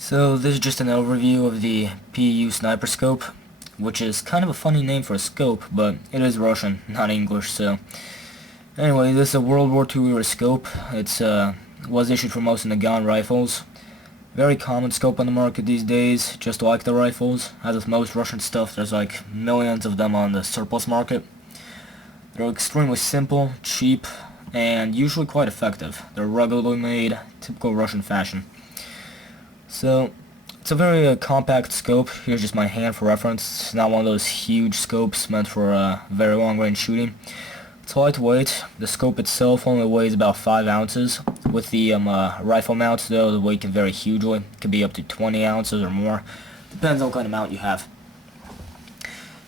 So this is just an overview of the PU sniper scope, which is kind of a funny name for a scope, but it is Russian, not English. So anyway, this is a World War II era scope. It's was issued for Mosin-Nagant rifles. Very common scope on the market these days, just like the rifles. As with most Russian stuff, there's like millions of them on the surplus market. They're extremely simple, cheap, and usually quite effective. They're ruggedly made, typical Russian fashion. So, it's a very compact scope. Here's just my hand for reference. It's not one of those huge scopes meant for very long range shooting. It's lightweight. The scope itself only weighs about 5 ounces. With the rifle mounts though, the weight can vary hugely. It can be up to 20 ounces or more. Depends on what kind of mount you have.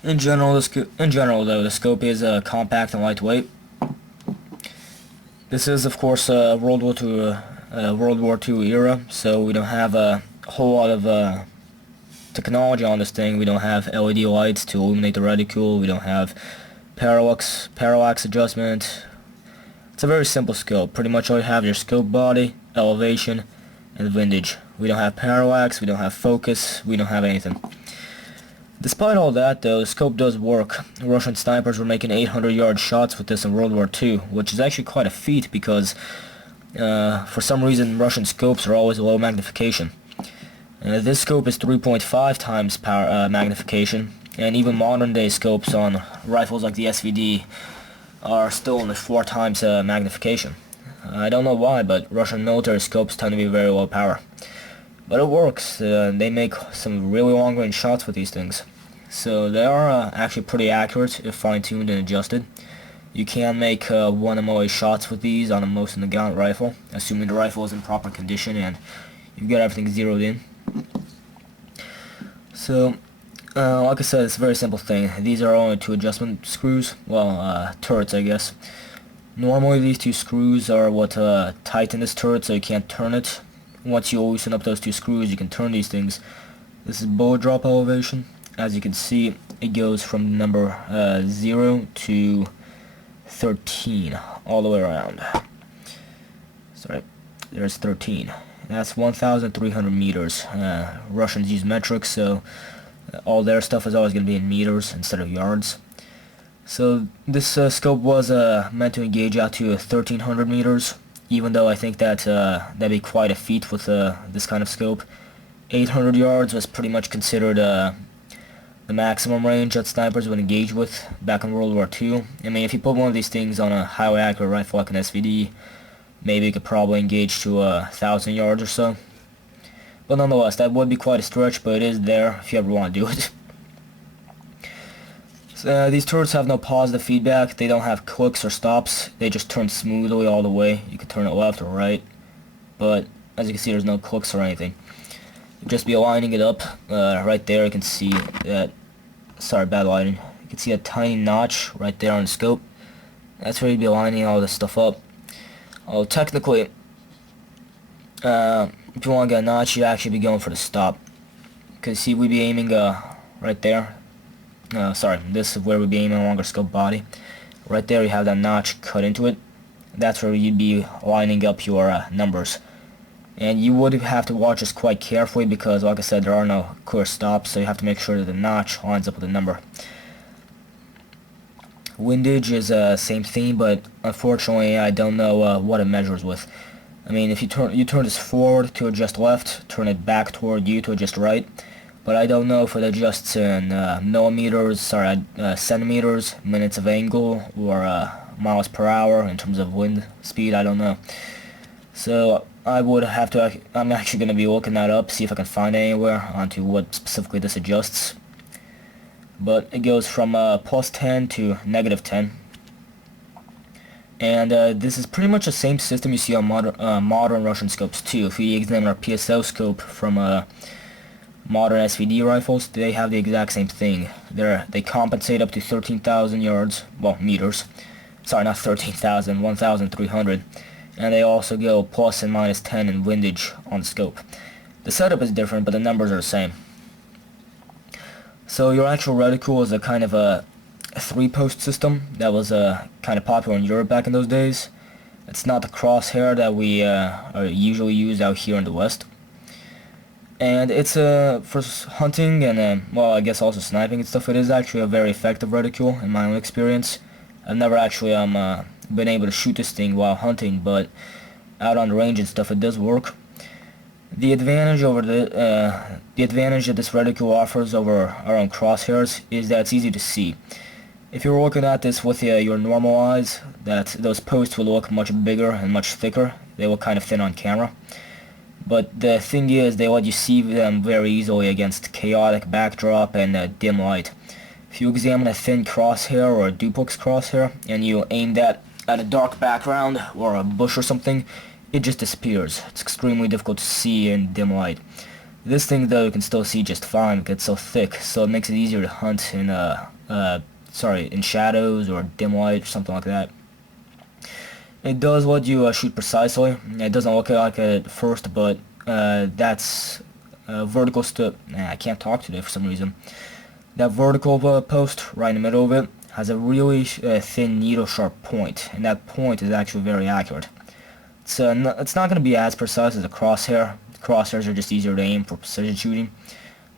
In general though, the scope is compact and lightweight. This is of course World War II era, so we don't have a whole lot of technology on this thing. We don't have LED lights to illuminate the reticle. We don't have parallax adjustment. It's a very simple scope. Pretty much all you have is your scope body, elevation, and windage. We don't have parallax, we don't have focus, we don't have anything. Despite all that though, the scope does work. Russian snipers were making 800-yard shots with this in World War II, which is actually quite a feat because for some reason Russian scopes are always low magnification. This scope is 3.5 times power magnification, and even modern day scopes on rifles like the SVD are still in the 4 times magnification. I don't know why, but Russian military scopes tend to be very low power. But it works. They make some really long range shots with these things. So they are actually pretty accurate if fine-tuned and adjusted. You can make 1 MOA shots with these on a Mosin-Nagant rifle, assuming the rifle is in proper condition and you've got everything zeroed in. So, like I said, it's a very simple thing. These are only 2 adjustment screws, well, turrets I guess. Normally these 2 screws are what tighten this turret so you can't turn it. Once you loosen up those 2 screws, you can turn these things. This is bullet drop elevation. As you can see, it goes from number 0 to 13 all the way around. Sorry, there's 13. That's 1,300 meters. Russians use metric, so all their stuff is always going to be in meters instead of yards. So this scope was meant to engage out to 1,300 meters, even though I think that that'd be quite a feat with this kind of scope. 800 yards was pretty much considered the maximum range that snipers would engage with back in World War II. I mean, if you put one of these things on a highly accurate rifle like an SVD, maybe you could probably engage to 1,000 yards or so. But nonetheless, that would be quite a stretch, but it is there if you ever want to do it. So, these turrets have no positive feedback. They don't have clicks or stops. They just turn smoothly all the way. You can turn it left or right, but as you can see, there's no clicks or anything. You'll just be aligning it up. Right there you can see that, sorry, bad lighting. You can see a tiny notch right there on the scope. That's where you'd be lining all this stuff up. Oh, technically, if you want to get a notch, you'd actually be going for the stop. Because see, we'd be aiming right there. Sorry, this is where we'd be aiming along our scope body. Right there you have that notch cut into it. That's where you'd be lining up your numbers. And you would have to watch this quite carefully because, like I said, there are no clear stops, so you have to make sure that the notch lines up with the number. Windage is same thing, but unfortunately I don't know what it measures with. I mean, if you turn this forward to adjust left, turn it back toward you to adjust right, but I don't know if it adjusts in millimeters, centimeters, minutes of angle, or miles per hour in terms of wind speed. I don't know. So I would have to. I'm actually going to be looking that up, see if I can find anywhere onto what specifically this adjusts. But it goes from plus 10 to negative 10. And this is pretty much the same system you see on modern Russian scopes too. If we examine our PSO scope from modern SVD rifles, they have the exact same thing. They compensate up to 13,000 yards, well, meters. Sorry, not 13,000, 1,300. And they also go plus and minus 10 in windage on the scope. The setup is different, but the numbers are the same. So your actual reticle is a kind of a 3-post system that was kind of popular in Europe back in those days. It's not the crosshair that we usually use out here in the West. And it's for hunting and well, I guess also sniping and stuff, it is actually a very effective reticule in my own experience. I've never actually been able to shoot this thing while hunting, but out on the range and stuff, it does work. The advantage that this reticule offers over our own crosshairs is that it's easy to see. If you're looking at this with your normal eyes, those posts will look much bigger and much thicker. They look kind of thin on camera. But the thing is, they let you see them very easily against chaotic backdrop and dim light. If you examine a thin crosshair or a duplex crosshair and you aim that at a dark background or a bush or something, it just disappears. It's extremely difficult to see in dim light. This thing though you can still see just fine because it's so thick, so it makes it easier to hunt in in shadows or dim light or something like that. It does let you shoot precisely. It doesn't look like it at first, but that's vertical I can't talk today for some reason. That vertical post right in the middle of it has a really thin needle sharp point, and that point is actually very accurate. It's not going to be as precise as a crosshair. Crosshairs are just easier to aim for precision shooting,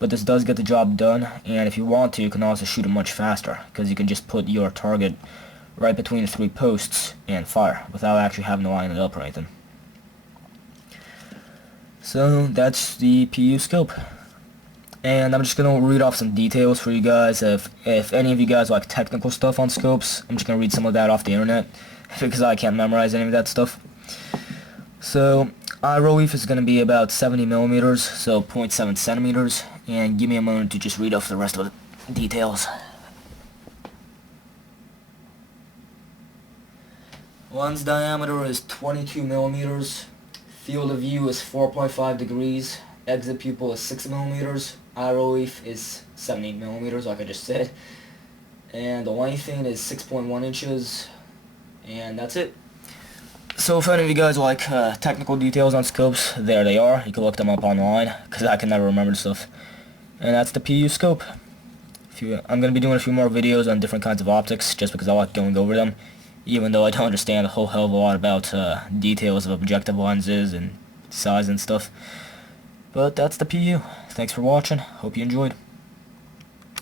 but this does get the job done, and if you want to, you can also shoot it much faster, because you can just put your target right between the 3 posts and fire, without actually having to line it up or anything. So, that's the PU scope. And I'm just going to read off some details for you guys. If any of you guys like technical stuff on scopes, I'm just going to read some of that off the internet, because I can't memorize any of that stuff. So, eye relief is going to be about 70 millimeters, so 0.7 centimeters, and give me a moment to just read off the rest of the details. Lens diameter is 22 millimeters, field of view is 4.5 degrees, exit pupil is 6 millimeters, eye relief is 70 millimeters like I just said, and the lengthening is 6.1 inches, and that's it. So if any of you guys like technical details on scopes, there they are. You can look them up online, because I can never remember stuff. And that's the PU scope. I'm going to be doing a few more videos on different kinds of optics, just because I like going over them, even though I don't understand a whole hell of a lot about details of objective lenses and size and stuff. But that's the PU. Thanks for watching. Hope you enjoyed.